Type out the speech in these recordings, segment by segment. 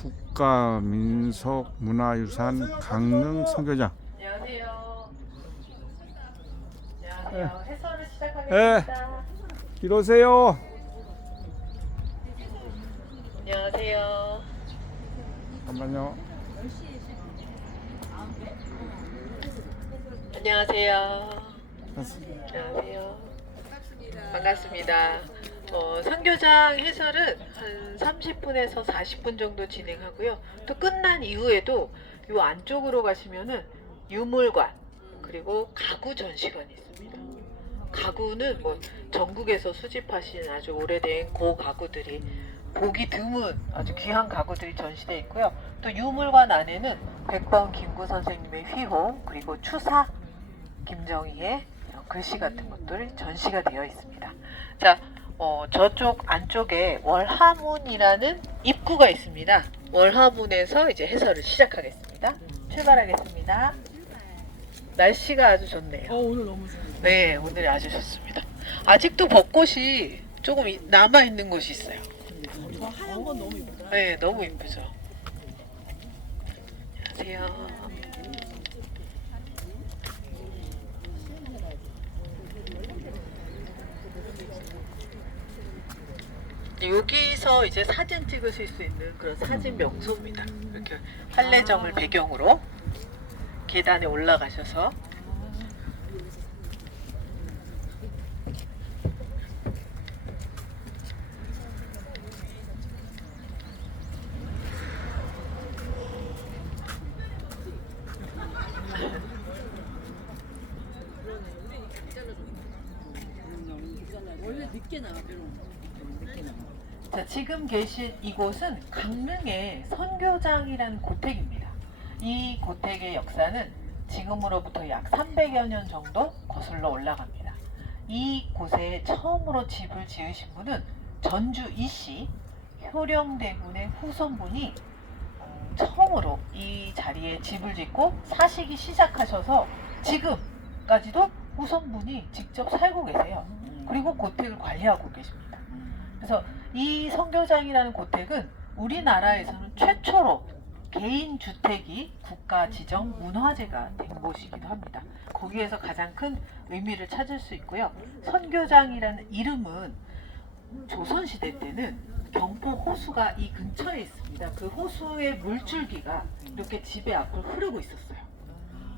국가민속문화유산 강릉 선교장. 안녕하세요. 안녕하세요. 해설을 네. 시작하겠습니다. 이러세요. 안녕하세요. 잠깐만요. 안녕하세요. 안녕하세요. 반갑습니다. 선교장 해설은 한 30분에서 40분 정도 진행하고요. 또 끝난 이후에도 이 안쪽으로 가시면은 유물관 그리고 가구 전시관이 있습니다. 가구는 뭐 전국에서 수집하신 아주 오래된 고 가구들이 보기 드문 아주 귀한 가구들이 전시되어 있고요. 또 유물관 안에는 백범 김구 선생님의 휘호 그리고 추사 김정희의 글씨 같은 것들이 전시가 되어 있습니다. 자, 저쪽 안쪽에 월화문이라는 입구가 있습니다. 월화문에서 이제 해설을 시작하겠습니다. 출발하겠습니다. 날씨가 아주 좋네요. 오늘 너무 좋아요. 네, 오늘이 아주 좋습니다. 아직도 벚꽃이 조금 남아 있는 곳이 있어요. 저 하얀 건 너무 이쁘다. 네, 너무 이쁘죠. 안녕하세요. 여기서 이제 사진 찍으실 수 있는 그런 사진 명소입니다. 이렇게 한례점을 배경으로 계단에 올라가셔서 원래 늦게 나와 늦게 나와. 자, 지금 계신 이곳은 강릉의 선교장이라는 고택입니다. 이 고택의 역사는 지금으로부터 약 300여 년 정도 거슬러 올라갑니다. 이 곳에 처음으로 집을 지으신 분은 전주 이씨 효령대군의 후손분이 처음으로 이 자리에 집을 짓고 사시기 시작하셔서 지금까지도 후손분이 직접 살고 계세요. 그리고 고택을 관리하고 계십니다. 그래서 이 선교장이라는 고택은 우리나라에서는 최초로 개인 주택이 국가 지정 문화재가 된 곳이기도 합니다. 거기에서 가장 큰 의미를 찾을 수 있고요. 선교장이라는 이름은 조선시대 때는 경포 호수가 이 근처에 있습니다. 그 호수의 물줄기가 이렇게 집의 앞을 흐르고 있었어요.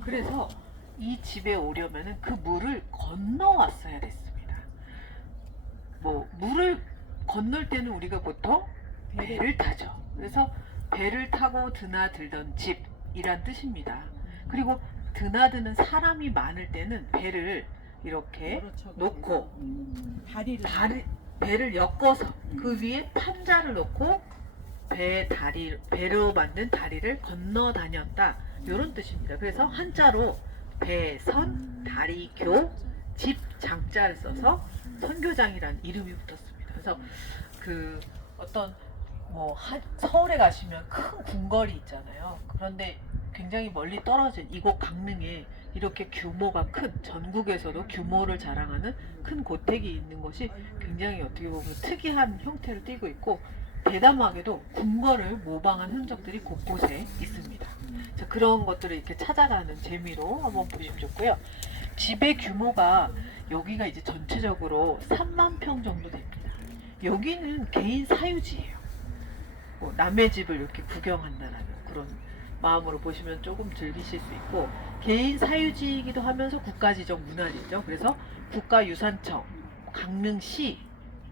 그래서 이 집에 오려면은 그 물을 건너왔어야 됐습니다. 뭐 물을 건널 때는 우리가 보통 배를 타죠. 그래서 배를 타고 드나들던 집이란 뜻입니다. 그리고 드나드는 사람이 많을 때는 배를 이렇게 놓고 배를 엮어서 그 위에 판자를 놓고 배로 만든 다리를 건너 다녔다. 이런 뜻입니다. 그래서 한자로 배선, 다리교, 집, 장자를 써서 선교장이라는 이름이 붙었습니다. 그래서 그 어떤 서울에 가시면 큰 궁궐이 있잖아요. 그런데 굉장히 멀리 떨어진 이곳 강릉에 이렇게 규모가 큰, 전국에서도 규모를 자랑하는 큰 고택이 있는 것이 굉장히 어떻게 보면 특이한 형태를 띠고 있고, 대담하게도 궁궐을 모방한 흔적들이 곳곳에 있습니다. 자, 그런 것들을 이렇게 찾아가는 재미로 한번 보시면. 집의 규모가 여기가 이제 전체적으로 3만 평 정도 됩니다. 여기는 개인 사유지예요. 남의 집을 이렇게 구경한다는 그런 마음으로 보시면 조금 즐기실 수 있고, 개인 사유지이기도 하면서 국가지정 문화재죠. 그래서 국가유산청, 강릉시,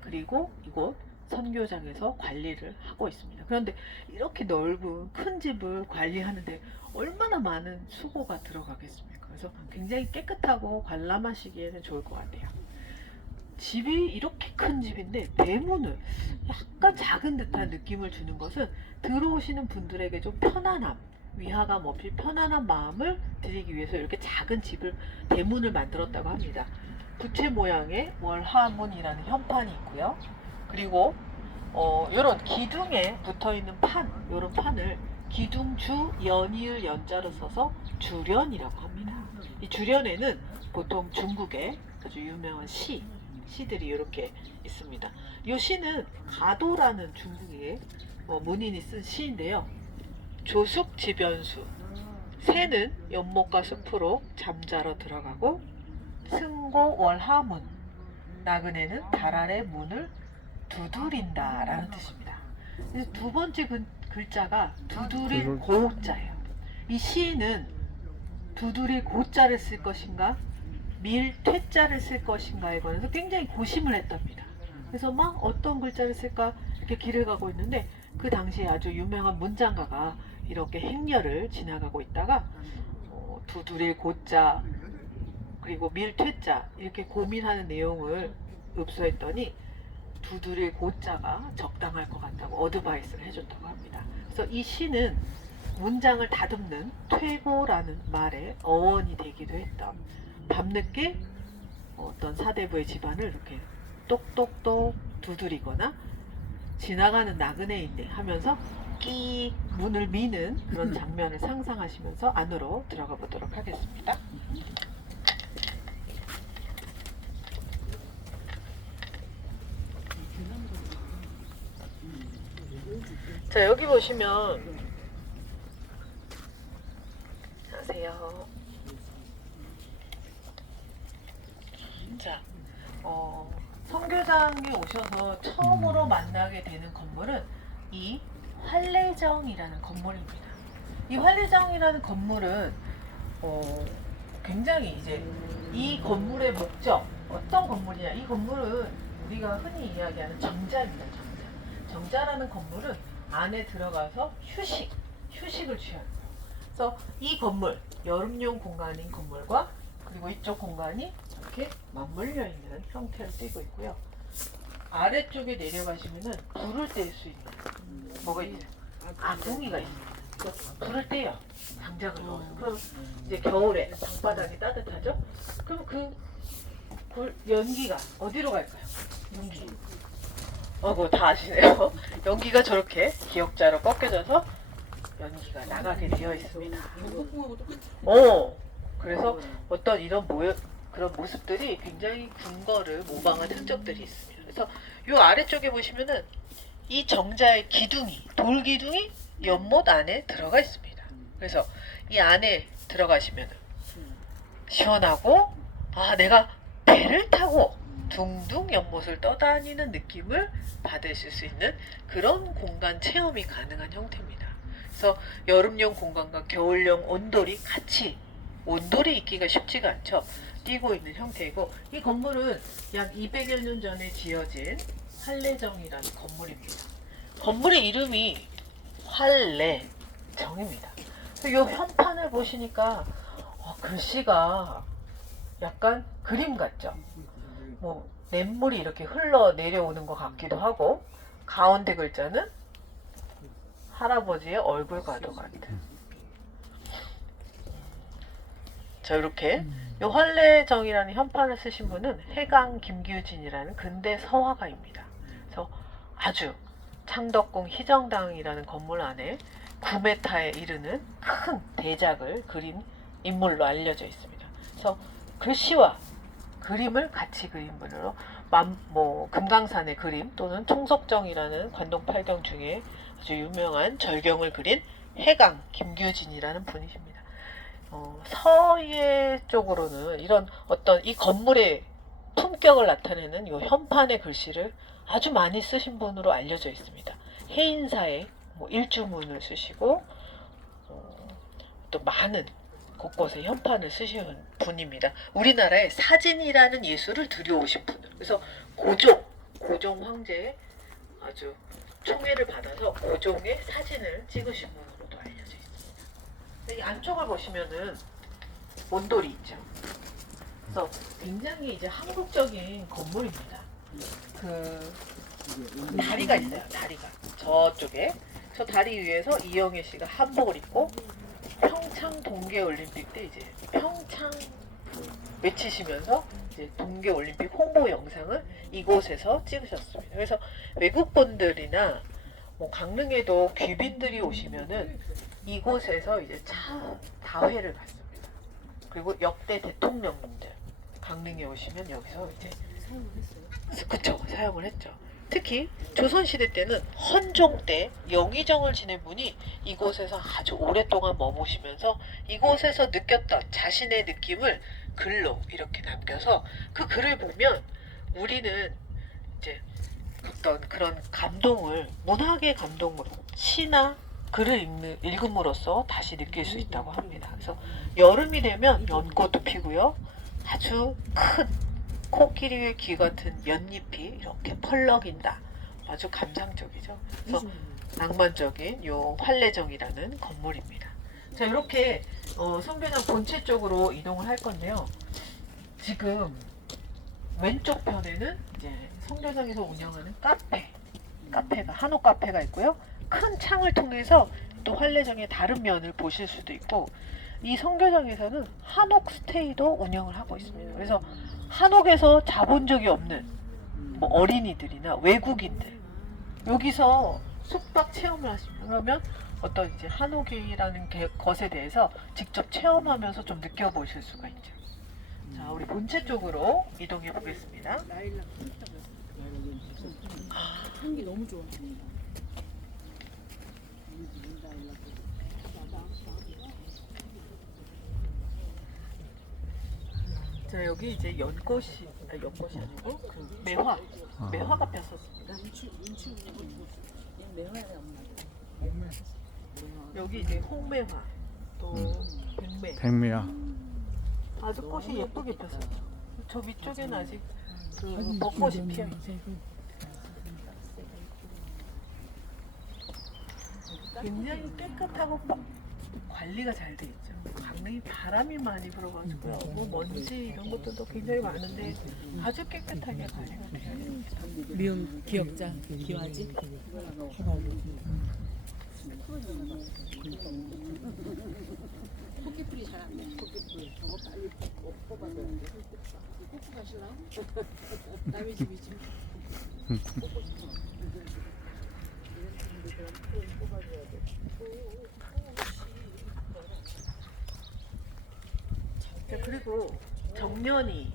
그리고 이곳 선교장에서 관리를 하고 있습니다. 그런데 이렇게 넓은 큰 집을 관리하는데 얼마나 많은 수고가 들어가겠습니까? 그래서 굉장히 깨끗하고 관람하시기에는 좋을 것 같아요. 집이 이렇게 큰 집인데 대문을 약간 작은 듯한 느낌을 주는 것은 들어오시는 분들에게 좀 편안함, 위화감 없이 편안한 마음을 드리기 위해서 이렇게 작은 집을, 대문을 만들었다고 합니다. 부채 모양의 월화문이라는 현판이 있고요. 그리고 이런 기둥에 붙어있는 이런 판을 기둥주 연이을 연자로 써서 주련이라고 합니다. 이 주련에는 보통 중국의 아주 유명한 시들이 이렇게 있습니다. 이 시는 가도라는 중국의 문인이 쓴 시인데요. 조숙지변수. 새는 연못과 숲으로 잠자러 들어가고 승고월하문. 나그네는 달 아래 문을 두드린다 라는 뜻입니다. 그래서 두 번째 글자가 두드릴 고자예요. 이 시인은 두드릴 고자를 쓸 것인가 밀 퇴자를 쓸 것인가에 관해서 굉장히 고심을 했답니다. 그래서 막 어떤 글자를 쓸까 이렇게 길을 가고 있는데 그 당시에 아주 유명한 문장가가 이렇게 행렬을 지나가고 있다가 두드릴 고자 그리고 밀 퇴자 이렇게 고민하는 내용을 읍소했더니 두드릴 고자가 적당할 것 같다고 어드바이스를 해줬다고 합니다. 그래서 이 시는 문장을 다듬는 퇴고라는 말의 어원이 되기도 했던 밤늦게 어떤 사대부의 집안을 이렇게 똑똑똑 두드리거나 지나가는 나그네인데 하면서 끼 문을 미는 그런 장면을 상상하시면서 안으로 들어가 보도록 하겠습니다. 자, 여기 보시면 안녕하세요. 자, 선교장이 오셔서 처음으로 만나게 되는 건물은 이 활례정이라는 건물입니다. 이 활례정이라는 건물은 굉장히 이제 이 건물의 목적 어떤 건물이냐? 이 건물은 우리가 흔히 이야기하는 정자입니다. 정자라는 건물은 안에 들어가서 휴식을 취하는 거예요. 그래서 이 건물, 여름용 공간인 건물과 그리고 이쪽 공간이 이렇게 맞물려 있는 형태를 띠고 있고요. 아래쪽에 내려가시면은 불을 뗄 수 있는 뭐가 있어요? 아궁이가 있습니다. 그래서 불을 떼요. 장작을 넣어서. 그럼 이제 겨울에 방바닥이 따뜻하죠? 그럼 그 연기가 어디로 갈까요? 연기. 그거 다 아시네요. 연기가 저렇게 기역자로 꺾여져서 연기가 나가게 되어 있습니다. 그래서 어떤 이런 그런 모습들이 굉장히 궁궐을 모방한 흔적들이 있습니다. 그래서 이 아래쪽에 보시면은 이 정자의 기둥이, 돌 기둥이 연못 안에 들어가 있습니다. 그래서 이 안에 들어가시면은 시원하고 내가 배를 타고 둥둥 연못을 떠다니는 느낌을 받으실 수 있는 그런 공간 체험이 가능한 형태입니다. 그래서 여름용 공간과 겨울용 온돌이 같이 온돌이 있기가 쉽지가 않죠. 띄고 있는 형태이고 이 건물은 약 200여 년 전에 지어진 활례정이라는 건물입니다. 건물의 이름이 활례정입니다. 이 현판을 보시니까 글씨가 약간 그림 같죠? 냇물이 이렇게 흘러 내려오는 것 같기도 하고 가운데 글자는 할아버지의 얼굴과도 같은. 자, 이렇게 이 활례정이라는 현판을 쓰신 분은 해강 김규진이라는 근대 서화가입니다. 그래서 아주 창덕궁 희정당이라는 건물 안에 9m에 이르는 큰 대작을 그린 인물로 알려져 있습니다. 그래서 글씨와 그림을 같이 그린 분으로 금강산의 그림 또는 청석정이라는 관동 8경 중에 아주 유명한 절경을 그린 해강 김규진이라는 분이십니다. 서예 쪽으로는 이런 어떤 이 건물의 품격을 나타내는 이 현판의 글씨를 아주 많이 쓰신 분으로 알려져 있습니다. 해인사의 일주문을 쓰시고 또 많은 곳곳에 현판을 쓰신 분입니다. 우리나라에 사진이라는 예술을 들여오신 분. 그래서 고종 황제의 아주 총애를 받아서 고종의 사진을 찍으신 분으로도 알려져 있습니다. 이 안쪽을 보시면은 온돌이 있죠. 그래서 굉장히 이제 한국적인 건물입니다. 다리가 있어요. 다리가 저쪽에 저 다리 위에서 이영애 씨가 한복을 입고 평창 동계올림픽 때 이제 평창 외치시면서 이제 동계올림픽 홍보 영상을 이곳에서 찍으셨습니다. 그래서 외국 분들이나 강릉에도 귀빈들이 오시면은 이곳에서 이제 차 다회를 받습니다. 그리고 역대 대통령님들 강릉에 오시면 여기서 이제 그쵸 사용을 했죠. 특히 조선시대 때는 헌종 때 영의정을 지낸 분이 이곳에서 아주 오랫동안 머무시면서 이곳에서 느꼈던 자신의 느낌을 글로 이렇게 남겨서 그 글을 보면 우리는 이제 어떤 그런 감동을 문학의 감동으로 시나 글을 읽음으로써 다시 느낄 수 있다고 합니다. 그래서 여름이 되면 연꽃도 피고요. 아주 큰 코끼리의 귀 같은 연잎이 이렇게 펄럭인다. 아주 감상적이죠. 그래서 낭만적인 요 활례정이라는 건물입니다. 자, 이렇게 성균관 본체 쪽으로 이동을 할 건데요. 지금 왼쪽 편에는 이제 성교장에서 운영하는 카페가 한옥 카페가 있고요. 큰 창을 통해서 또 활례정의 다른 면을 보실 수도 있고, 이 성교장에서는 한옥 스테이도 운영을 하고 있습니다. 그래서 한옥에서 자본 적이 없는 뭐 어린이들이나 외국인들 여기서 숙박 체험을 하시면 그러면 어떤 이제 한옥이라는 것에 대해서 직접 체험하면서 좀 느껴보실 수가 있죠. 자, 우리 본체 쪽으로 이동해 보겠습니다. 라일락 향기 너무 좋아. 자, 여기 이제 연꽃이 아니고 그 매화가 폈었습니다. 매화에 없나? 여기 이제 홍매화 또 백매 백미야. 아주 꽃이 예쁘게 폈어요. 저 위쪽에는 아직 그 벚꽃이 피어 있어요. 굉장히 깨끗하고 관리가 잘 돼 있죠. 강릉이 바람이 많이 불어가지고요. 뭐 먼지 이런 것들도 굉장히 많은데 아주 깨끗하게 관리가 되어 있습니다. 미운 기억자 기와지. 토끼풀이 잘 안 돼. 토끼풀 저거 빨리 뽑아야 되는데. 뽑고 가실라고? 남의 집이지. 자, 그리고 정년이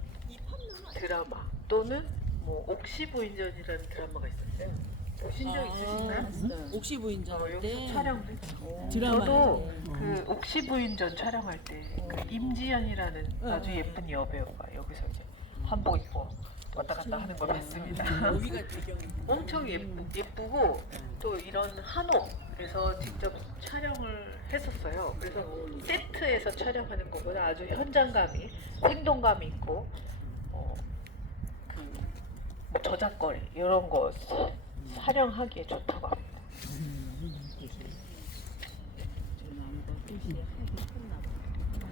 드라마 또는 뭐 옥시부인전이라는 드라마가 있었어요. 보신 적 있으신가요? 옥시 부인전 여기서 때 촬영도 했죠. 드라마. 저도 그 옥시부인전 촬영할 때 그 임지연이라는 아주 예쁜 여배우가 여기서 이제 한복 입고 왔다 갔다 하는 걸 봤습니다. 여기가 배경. 엄청 예쁘고 또 이런 한옥에서 직접 촬영을 했었어요. 그래서 세트에서 촬영하는 것보다 아주 현장감이 생동감이 있고 그 저작거리 이런 거 촬영하기에 좋다고 합니다.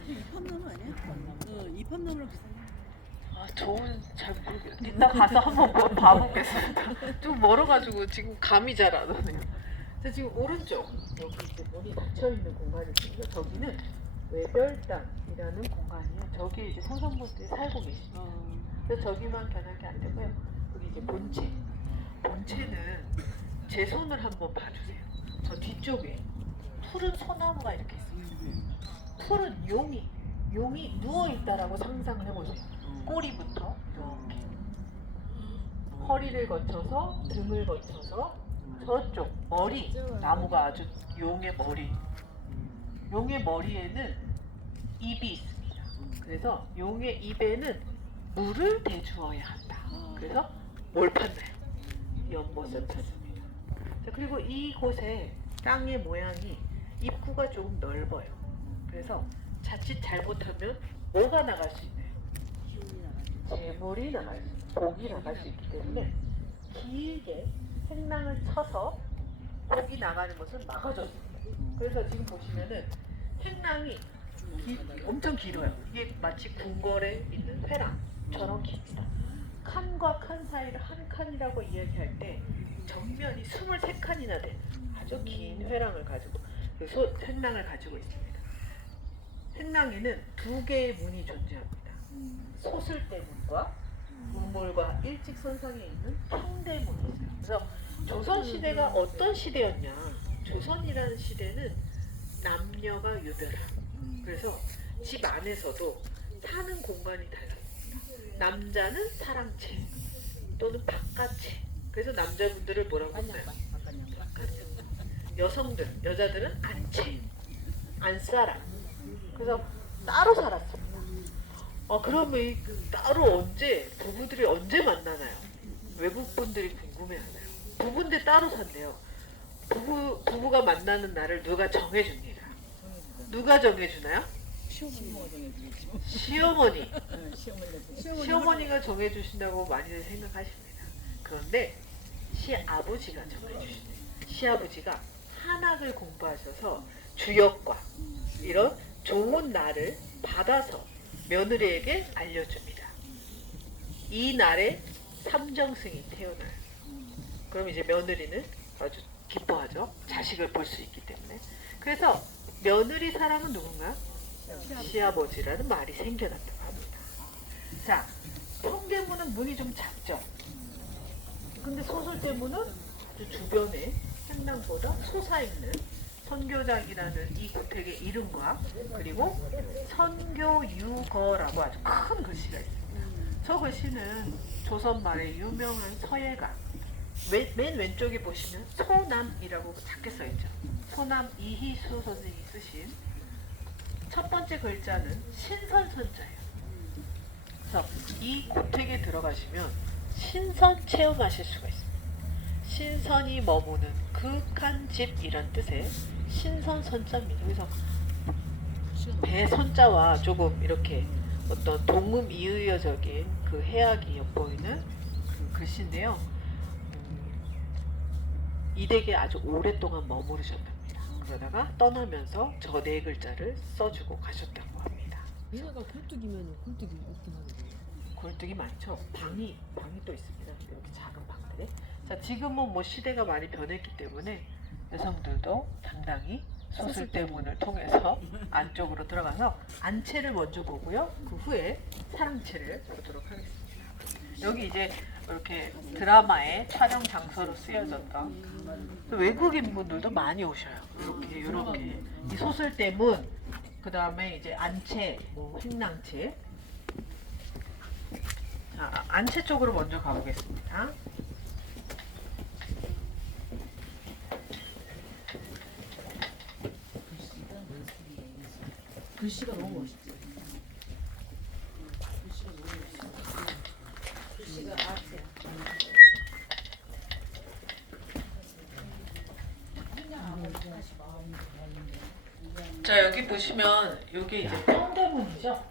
이팝나무 아니야? 이팝나무랑 비슷한. 아, 저는 잘 모르겠어요. 이따 가서 한번 봐보겠습니다. 좀 멀어가지고 지금 감이 잘 안 오네요. 자, 지금 오른쪽 여기 이제 문이 닫혀 있는 공간이 있고요. 저기는 외별당이라는 공간이에요. 저기 이제 성선분들이 살고 계십니다. 그래서 저기만 견학이 안 되고요. 여기 이제 본체는 제 손을 한번 봐주세요. 저 뒤쪽에 푸른 소나무가 이렇게 있어요. 푸른 용이 누워 있다라고 상상을 해보세요. 꼬리부터 이렇게 허리를 거쳐서 등을 거쳐서 저쪽 머리 나무가 아주 용의 머리에는 입이 있습니다. 그래서 용의 입에는 물을 대주어야 한다. 그래서 뭘 팠나요? 연못을 팠습니다. 자, 그리고 이곳에 땅의 모양이 입구가 조금 넓어요. 그래서 자칫 잘못하면 뭐가 나갈 수 있나요? 재물이 나갈 수 있어요. 복이 나갈 수 있기 때문에 길게 행랑을 쳐서 복이 나가는 것을 막아줬습니다. 그래서 지금 보시면은 행랑이 엄청 길어요. 이게 마치 궁궐에 있는 회랑처럼 깁니다. 칸과 칸 사이를 한 칸이라고 이야기할 때 정면이 23칸이나 된 아주 긴 회랑을 가지고 행랑을 가지고 있습니다. 행랑에는 두 개의 문이 존재합니다. 소슬대 문과 우물과 일직선상에 있는 평대문이 있어요. 그래서 조선시대가 어떤 시대였냐? 조선이라는 시대는 남녀가 유별하고 그래서 집 안에서도 사는 공간이 달랐습니다. 남자는 사랑채 또는 바깥채 그래서 남자분들을 뭐라고 했나요? 여자들은 안채, 안 살아. 그래서 따로 살았습니다. 그러면 따로 부부들이 언제 만나나요? 외국 분들이 궁금해하나요? 부부인데 따로 산대요. 부부가 만나는 날을 누가 정해줍니다. 누가 정해주나요? 시어머니. 시어머니가 정해주신다고 많이들 생각하십니다. 그런데 시아버지가 정해주시네요. 시아버지가 한학을 공부하셔서 주역과 이런 좋은 날을 받아서 며느리에게 알려줍니다. 이 날에 삼정승이 태어나요. 그럼 이제 며느리는 아주 기뻐하죠. 자식을 볼 수 있기 때문에. 그래서 며느리 사랑은 누군가? 시아버지라는 말이 생겨났다고 합니다. 자, 평대문은 문이 좀 작죠. 근데 소설대문은 아주 주변에 행랑보다 솟아있는 선교장이라는 이 고택의 이름과 그리고 선교유거라고 아주 큰 글씨가 있습니다. 저 글씨는 조선 말의 유명한 서예가 맨 왼쪽에 보시면 소남이라고 작게 써있죠. 소남 이희수 선생이 쓰신 첫 번째 글자는 신선선자예요. 그래서 이 고택에 들어가시면 신선 체험하실 수가 있습니다. 신선이 머무는 그윽한 집이란 뜻의 신선선자입니다. 그래서 배선자와 조금 이렇게 어떤 동음이의어적인 그 해악이 엿보이는 그 글씨인데요. 이 댁에 아주 오랫동안 머무르셨답니다. 그러다가 떠나면서 저 네 글자를 써주고 가셨다고 합니다. 얘가 굴뚝이면 굴뚝이 있긴 하거든요. 굴뚝이 많죠. 방이 또 있습니다. 이렇게 작은 방들이. 자, 지금은 뭐 시대가 많이 변했기 때문에 여성들도 상당히 소술대문을 통해서 안쪽으로 들어가서 안채를 먼저 보고요. 그 후에 사랑채를 보도록 하겠습니다. 여기 이제 이렇게 드라마의 촬영 장소로 쓰여졌던 외국인 분들도 많이 오셔요. 이렇게 이 소술대문, 그 다음에 이제 안채, 뭐 횡랑채. 자, 안채 쪽으로 먼저 가보겠습니다. 글씨가 너무 멋있지. 글씨가 아트야. 자, 여기 보시면 여기 이제 평대문이죠.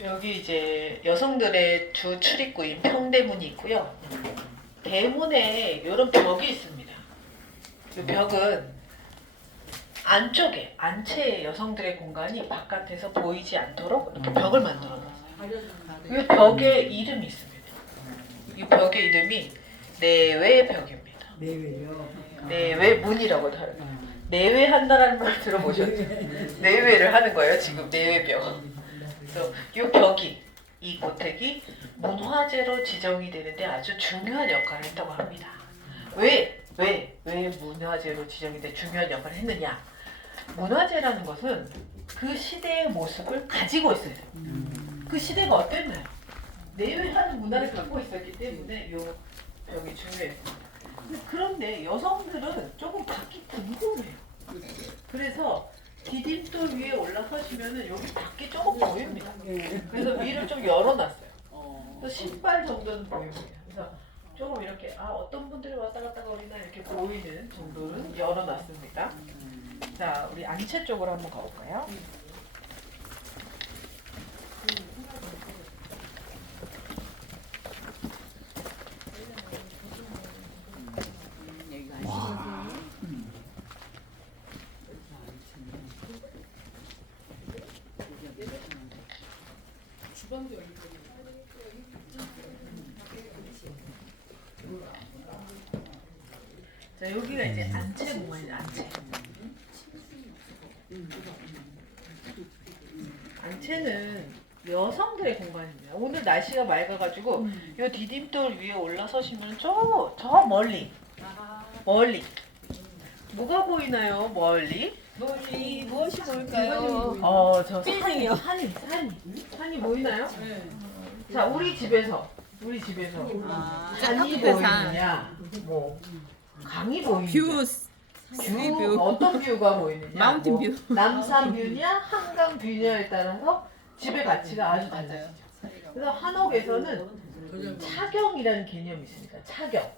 여기 이제 여성들의 주 출입구인 평대문이 있고요. 대문에 이런 벽이 있습니다. 이 벽은 안쪽에 안채의 여성들의 공간이 바깥에서 보이지 않도록 이렇게 벽을 만들어 놨어요. 이 벽에 이름이 있습니다. 이 벽의 이름이 내외 벽입니다. 내외요. 내외 문이라고도 하요. 내외한다라는 말 들어보셨죠? 내외를 하는 거예요. 지금 내외벽. 그래서 이 벽이 이 고택이 문화재로 지정이 되는데 아주 중요한 역할을 했다고 합니다. 왜 문화재로 지정이 돼 중요한 역할을 했느냐? 문화재라는 것은 그 시대의 모습을 가지고 있어요. 그 시대가 어땠나요? 내외하는 문화를 갖고 있었기 때문에 이 벽이 중요했습니다. 그런데 여성들은 조금 밖이 궁금해요. 그래서 디딤돌 위에 올라서시면은 여기 밖이 조금 보입니다. 그래서 위를 좀 열어놨어요. 그래서 신발 정도는 보입니다. 그래서 조금 이렇게 어떤 분들이 왔다 갔다 거리나 이렇게 보이는 정도는 열어놨습니다. 자, 우리 안채 쪽으로 한번 가볼까요? 주방도 여기 있거든요. 자, 여기가 이제 안채 공간이에요. 안채. 안채는 여성들의 공간입니다. 오늘 날씨가 맑아가지고 이 디딤돌 위에 올라서시면 저 멀리 뭐가 보이나요? 멀리 멀리 무엇이 보일까요? 저 빌딩이요. 산이 보이나요? 네. 자, 우리 집에서 산이 보이느냐, 뭐 강이 보이느냐, 뷰 어떤 뷰가 보이느냐, 마운틴 뭐 뷰. 남산 뷰냐, 한강 뷰냐에 따라서 집의 가치가 아주 달라요. 그래서 한옥에서는 차경이라는 개념이 있습니다. 차경,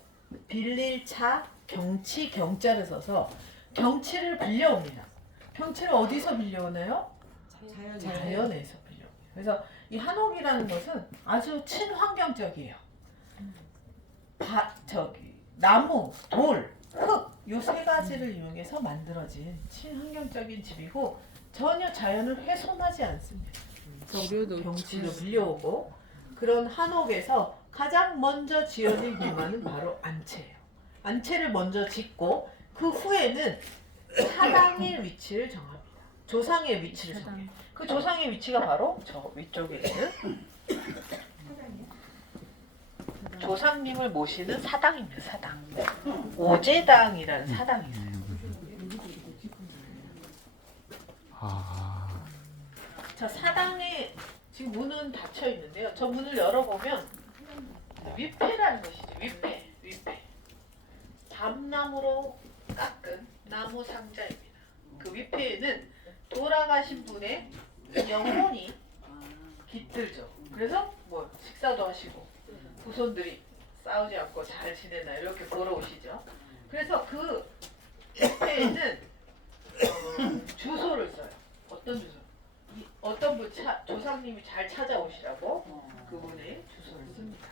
빌릴 차, 경치, 경자를 써서 경치를 빌려옵니다. 경치를 어디서 빌려오나요? 자연에서 빌려옵니다. 그래서 이 한옥이라는 것은 아주 친환경적이에요. 나무, 돌, 흙, 요 세 가지를 이용해서 만들어진 친환경적인 집이고 전혀 자연을 훼손하지 않습니다. 그래서 경치를 빌려오고 그런 한옥에서 가장 먼저 지어진 기만은 바로 안채예요. 안채를 먼저 짓고 그 후에는 사당의 위치를 정합니다. 조상의 위치를 정해요. 그 조상의 위치가 바로 저 위쪽에 있는 조상님을 모시는 사당입니다. 사당. 오제당이라는 사당이 있어요. 아, 자, 사당에 지금 문은 닫혀 있는데요. 저 문을 열어보면 위패라는 것이죠. 위패. 밤나무로 깎은 나무 상자입니다. 그 위패에는 돌아가신 분의 영혼이 깃들죠. 그래서 뭐 식사도 하시고 후손들이 싸우지 않고 잘 지내나 이렇게 보러 오시죠. 그래서 그 위패에는 주소를 써요. 어떤 주소? 어떤 분 조상님이 잘 찾아오시라고 그분의 주소를 씁니다.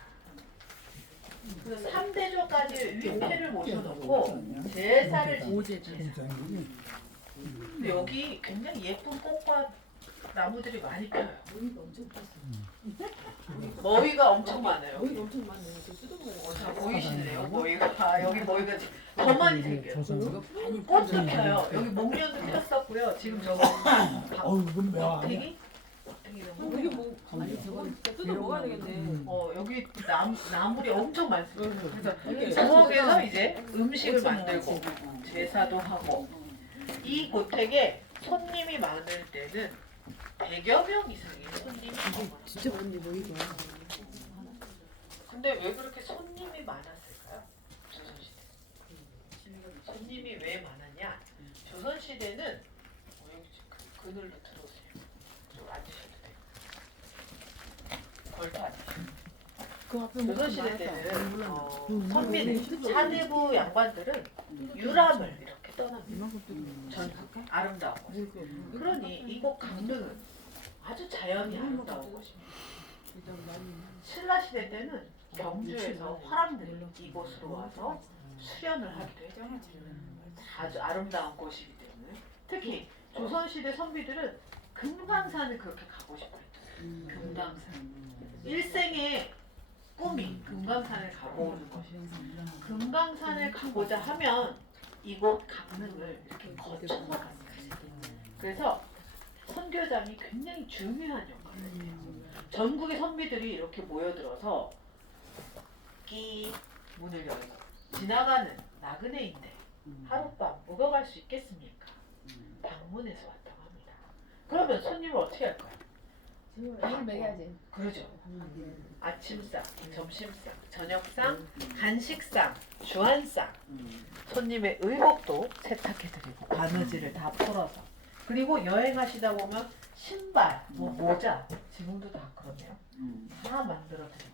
그래서 3대조까지 위패를 모셔놓고 제사를 지내요. 근데 여기 굉장히 예쁜 꽃과 나무들이 많이 펴요. 머위가 엄청 많아요. 자, 보이시네요. 머위가 여기 머위가 더 많이 생겨요. 꽃도 펴요. 여기 목련도 폈었고요. 지금 저거 박태기? 이게 뭐 뜯어 먹어야 되겠네. 여기 나물이 엄청 많습니다. 그래서 부엌에서 이제 음식을 만들고 제사도 하고 이 고택에 손님이 많을 때는 100여 명 이상의 손님이 오거나. 진짜 많네 보이가. 근데 왜 그렇게 손님이 많았을까요? 조선시대. 손님이 왜 많았냐? 조선시대는 여기 그늘로 들어오세요. 좀 앉으셔도 돼요. 걸터 앉으셔도 조선시대 때는 선비들, 사대부 양반들은 유람을 이렇게 떠납니다. 전 아름다운 곳. 그러니 이곳 강릉은 아주 자연이 아름다운 곳입니다. 신라 시대 때는 경주에서 화람들이 이곳으로 와서 수련을 하기도 했죠. 아주 아름다운 곳이기 때문에 특히 조선시대 선비들은 금강산을 그렇게 가고 싶어 했어요. 금강산. 일생의 꿈이 금강산을 가보는 것이에요. 금강산을 가고자 하면 이곳 강릉을 이렇게 거쳐서 갔어요. 그래서 선교장이 굉장히 중요한 역할을 해요. 전국의 선비들이 이렇게 모여들어서 끼 문을 열고 지나가는 나그네인데 하룻밤 묵어갈 수 있겠습니까? 방문해서 왔다고 합니다. 그러면 손님을 어떻게 할까요? 밥을 먹여야지. 그러죠. 아침상, 점심상, 저녁상, 간식상, 주안상 손님의 의복도 세탁해드리고 바느질을 다 풀어서 그리고 여행하시다 보면 신발, 뭐 모자 지금도 다 그렇네요. 다 만들어드리고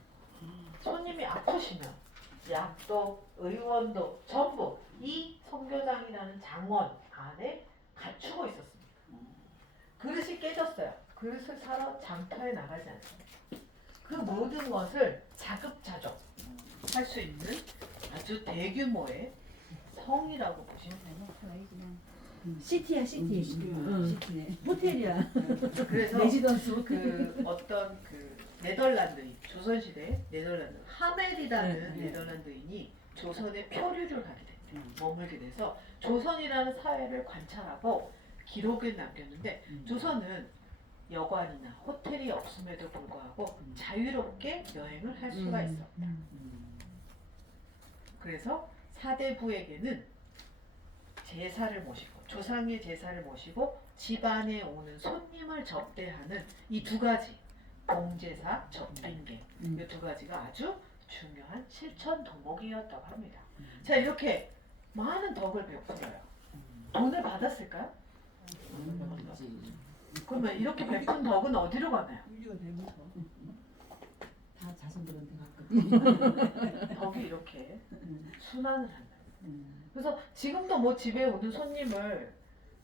손님이 아프시면 약도, 의원도 전부 이 선교장이라는 장원 안에 갖추고 있었습니다. 그릇이 깨졌어요. 그릇을 사러 장터에 나가지 않습니다. 그 모든 것을 자급자족 할 수 있는 아주 대규모의 성이라고 보시면 됩니다. 시티야 시티. 시티네. 호텔이야. 그래서 레지던스. 그 어떤 그 네덜란드인 조선시대 네덜란드 하멜이라는 네덜란드인이 조선에 표류를 하게 됐대요. 머물게 돼서 조선이라는 사회를 관찰하고 기록에 남겼는데 조선은 여관이나 호텔이 없음에도 불구하고 자유롭게 여행을 할 수가 있었다. 그래서 사대부에게는 제사를 모시고 조상의 제사를 모시고 집안에 오는 손님을 접대하는 이 두 가지 봉제사, 접빈계 이 두 가지가 아주 중요한 실천 덕목이었다고 합니다. 자, 이렇게 많은 덕을 베풀어요. 돈을 받았을까요? 그러면 이렇게 베푼 덕은 어디로 가나요? 다 자손들한테 갔거든. 덕이 이렇게 순환을 한다. 그래서 지금도 뭐 집에 오는 손님을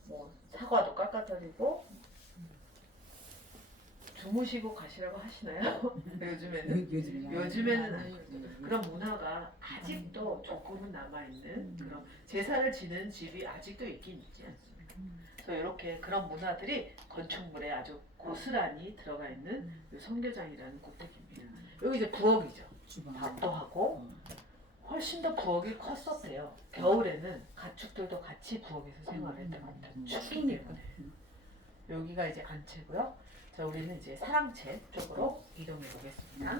뭐 사과도 깎아드리고 주무시고 가시라고 하시나요? 요즘에는 아니죠. 그런 문화가 아직도 조금은 남아있는 그런 제사를 지는 집이 아직도 있긴 있지 않습니까? 그래서 이렇게 그런 문화들이 건축물에 아주 고스란히 들어가 있는 이 성교장이라는 고택입니다. 여기 이제 부엌이죠. 밥도 하고 훨씬 더 부엌이 컸었대요. 겨울에는 가축들도 같이 부엌에서 생활했다고 합니다. 춥기 때문에. 여기가 이제 안채고요. 자, 우리는 이제 사랑채 쪽으로 이동해 보겠습니다.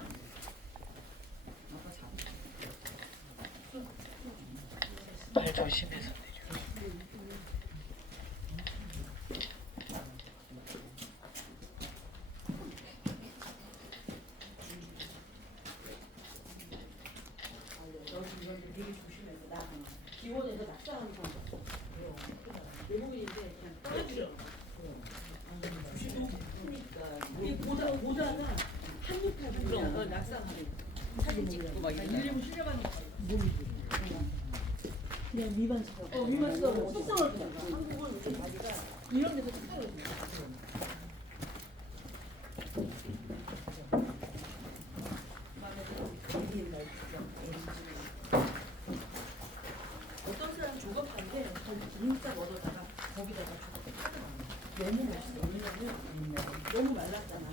발 조심해서 내려. 되게 조심해서 나 기본에서 낙상하는 거 외국인인데 그냥 떨어지려. 우리 보다가 한입하고 그냥 낙상하는 사진 찍고 막 이러면 실려가는 거. 그냥 위만 써. 위만 써. 속상할 거야. 한국은 이렇게 자기가 이런 데서 속상을 해. 어떤 사람 조급한데 진짜 멀어다가 거기다가 조급해 하더라고. 너무 멋있어. 왜냐면 너무 말랐잖아.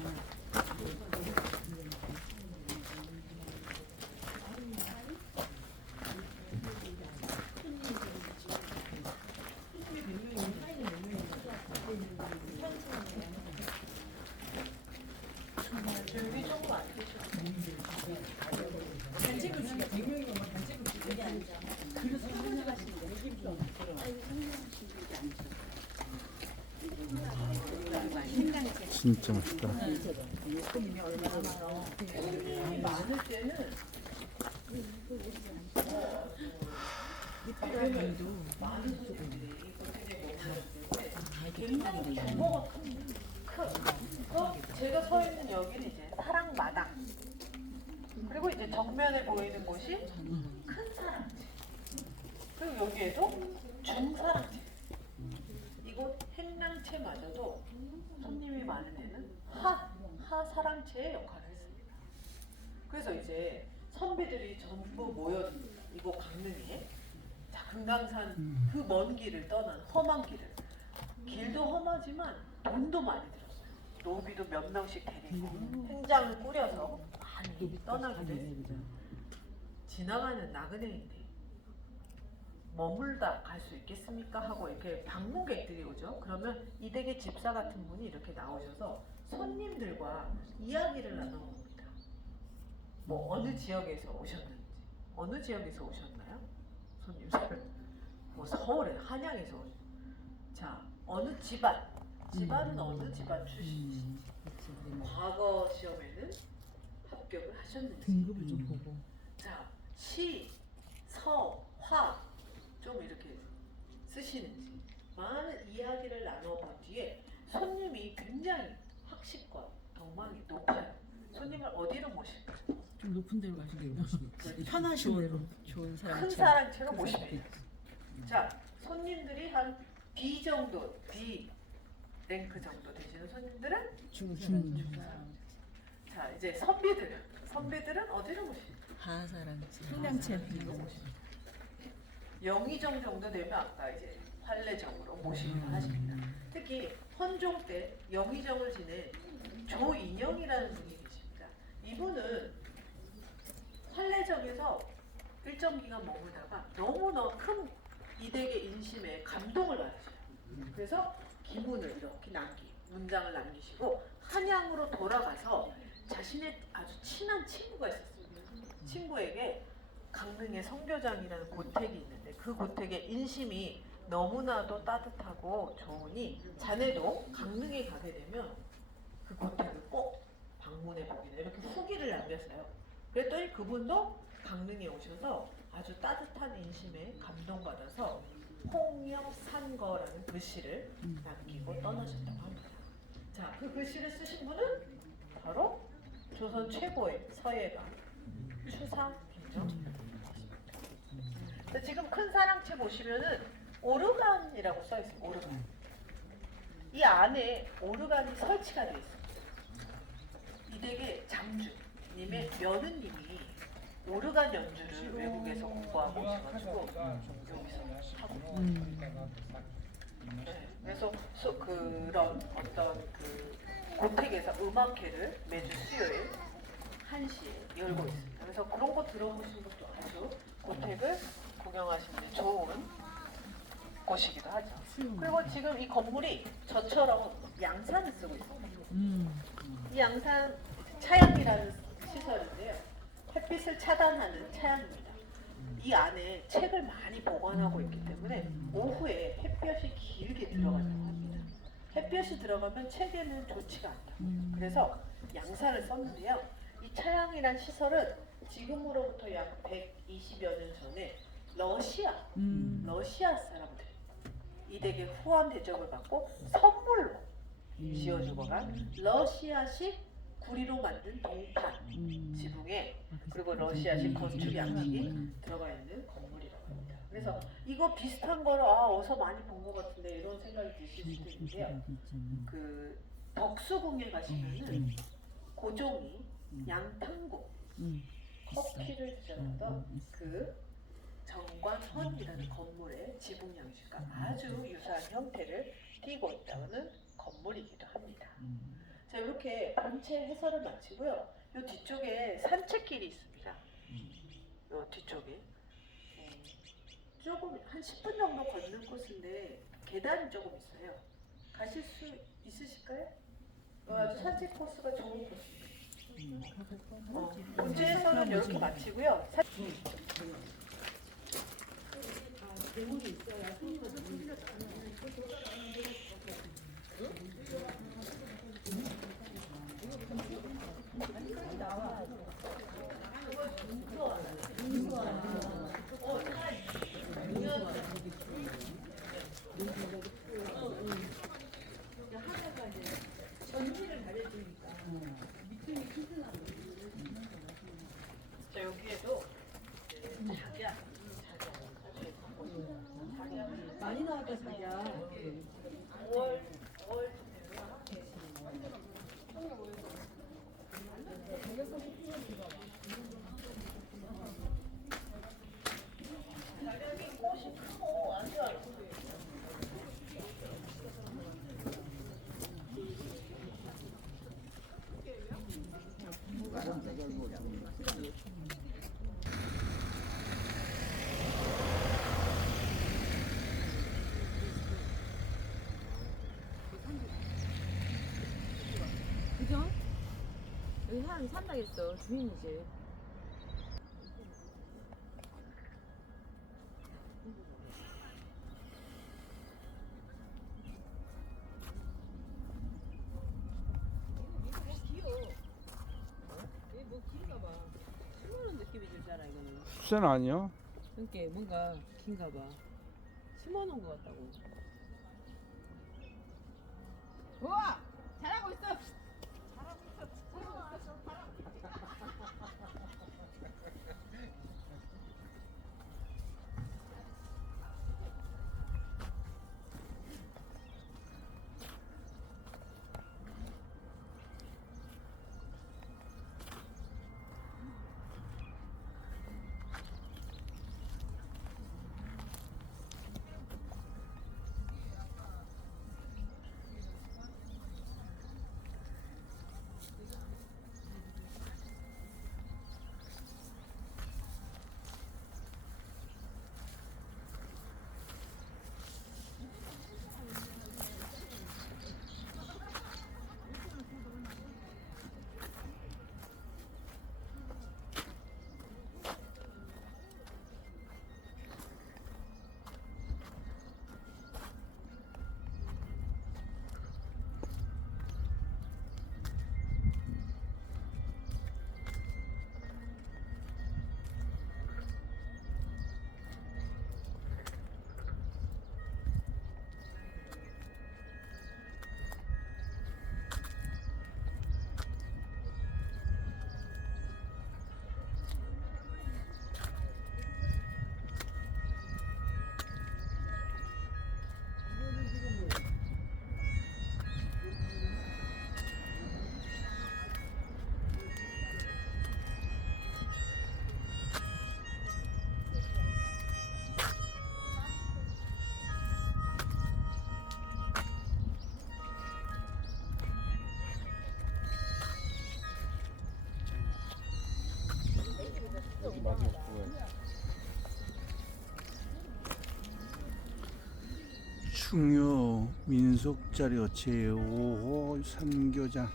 여기 조금 안 되죠. 단체를 주면 100명이면 단체를 주는 게 아니죠. 그래서 설거지 하시는데 여기 좀 진짜 맛있다. 손님이 얼마나 많아. 손님이 많을 때는 많은 손님들이 이 고택에 모이는데 굉장히 규모가 큰 제가 서 있는 여기는 이제 사랑마당 그리고 이제 정면에 보이는 곳이 큰 사랑채 그리고 여기에도 중사랑채 이곳 행랑채마저도 손님이 많은 데는 하사랑채의 역할을 했습니다. 그래서 이제 선비들이 전부 모여듭니다. 이곳 강릉에 자, 금강산 그 먼 길을 떠난 험한 길도 험하지만 돈도 많이 들었어요. 노비도 몇 명씩 데리고 행장을 꾸려서 많이 떠나기도 했습니다. 지나가는 나그네인데 머물다 갈 수 있겠습니까? 하고 이렇게 방문객들이 오죠. 그러면 이 댁의 집사 같은 분이 이렇게 나오셔서 손님들과 이야기를 나눠봅니다. 뭐 어느 지역에서 오셨는지 어느 지역에서 오셨나요? 손님들 뭐 서울에 한양에서 오셨 자 어느 집안은 어느 집안 출신이신지 과거 시험에는 합격을 하셨는지 등급을 좀 보고. 자 시, 서, 화 좀 이렇게 쓰시는지 많은 이야기를 나눠본 뒤에 손님이 굉장히 학식과 덕망이 높아요. 손님을 어디로 모실까요? 좀 높은 데로 가시는 게 편하신 대로. 좋은 사람. 큰 사랑채로 모십니다. 자, 손님들이 한 B 정도, B 랭크 정도 되시는 손님들은 중사람. 자, 이제 선비들은 어디로 모십니까? 하사랑채. 상량채. 영의정 정도 되면 아까 이제 환례정으로 모시기도 하십니다. 특히 헌종 때 영의정을 지낸 조인영이라는 분이 계십니다. 이분은 환례정에서 일정 기간 머물다가 너무나 큰 이댁의 인심에 감동을 받으셔요. 그래서 기문을 이렇게 문장을 남기시고 한양으로 돌아가서 자신의 아주 친한 친구가 있었어요. 친구에게 강릉에 성교장이라는 고택이 있는데 그 고택의 인심이 너무나도 따뜻하고 좋으니 자네도 강릉에 가게 되면 그 고택을 꼭 방문해 보기를 이렇게 후기를 남겼어요. 그랬더니 그분도 강릉에 오셔서 아주 따뜻한 인심에 감동받아서 홍역산거라는 글씨를 남기고 떠나셨다고 합니다. 자, 그 글씨를 쓰신 분은 바로 조선 최고의 서예가 추사김정입니다. 지금 큰 사랑채 보시면은 오르간이라고 써 있어요. 오르간. 이 안에 오르간이 설치가 되어 있습니다. 이댁의 장주님의 며느님이 오르간 연주를 외국에서 공부하고 오셔가지고 여기서 하고 네, 그래서 그런 어떤 그 고택에서 음악회를 매주 수요일 1시에 열고 있습니다. 그래서 그런 거 들어보시는 것도 아주 고택을 구경하시는 좋은 곳이기도 하죠. 그리고 지금 이 건물이 저처럼 양산을 쓰고 있습니다. 이 양산 차양이라는 시설인데요. 햇빛을 차단하는 차양입니다. 이 안에 책을 많이 보관하고 있기 때문에 오후에 햇볕이 길게 들어간다고 합니다. 햇볕이 들어가면 책에는 좋지가 않다. 그래서 양산을 썼는데요. 이 차양이란 시설은 지금으로부터 약 120여 년 전에 러시아 사람들이 이 댁의 후한 대접을 받고 선물로 지어주고 간 러시아식 구리로 만든 동판 지붕에 그리고 러시아식 건축 양식이 들어가 있는 건물이라고 합니다. 그래서 이거 비슷한 거를 어디서 많이 본 것 같은데 이런 생각이 드실 수도 있는데요. 그 덕수궁에 가시면은 고종이 양탕국 커피를 주장하던 그 정관헌이라는 건물의 지붕 양식과 아주 유사한 형태를 띠고 있다는 건물이기도 합니다. 자, 이렇게 본체 해설을 마치고요. 이 뒤쪽에 산책길이 있습니다. 이 뒤쪽에 조금 한 10분 정도 걷는 곳인데 계단이 조금 있어요. 가실 수 있으실까요? 아주 산책 코스가 좋은 코스입니다. 본체 해설은 이렇게 마치고요. 대물이 있어야 손님을 자, 여기에도 자기야 많이 나왔다 자기야. 5월 자격이 꽃이 크고 아주 그죠? 여기 사람이 산다겠어. 주인이지. 뭐 긴가 봐. 심어놓은 느낌이 들잖아 이거는. 숫자는 아니요? 그러니까 뭔가 긴가 봐. 심어놓은 것 같다고. 우와! 잘하고 있어! 충요 민속자료 제5호 선교장.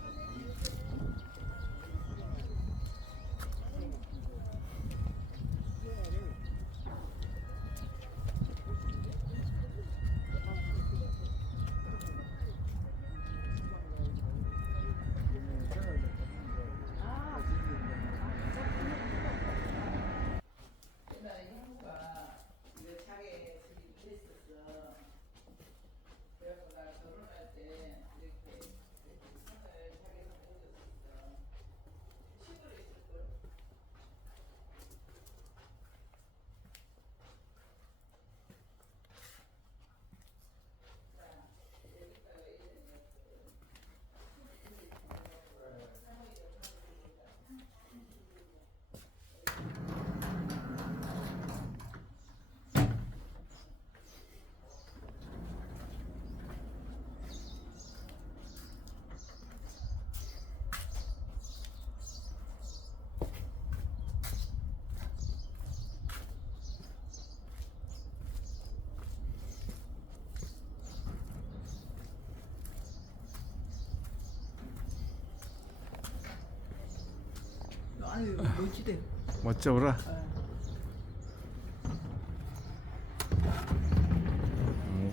아유 멋지대. 멋져보라.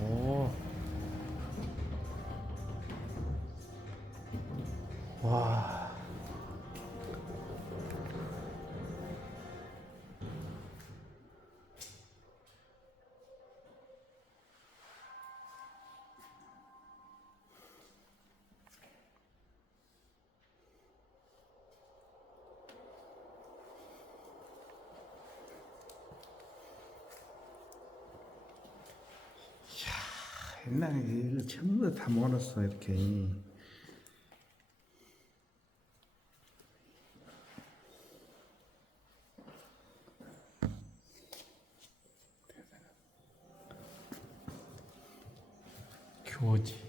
오. 와. 옛날에 이거 전부 다 모았어 이렇게. 교지.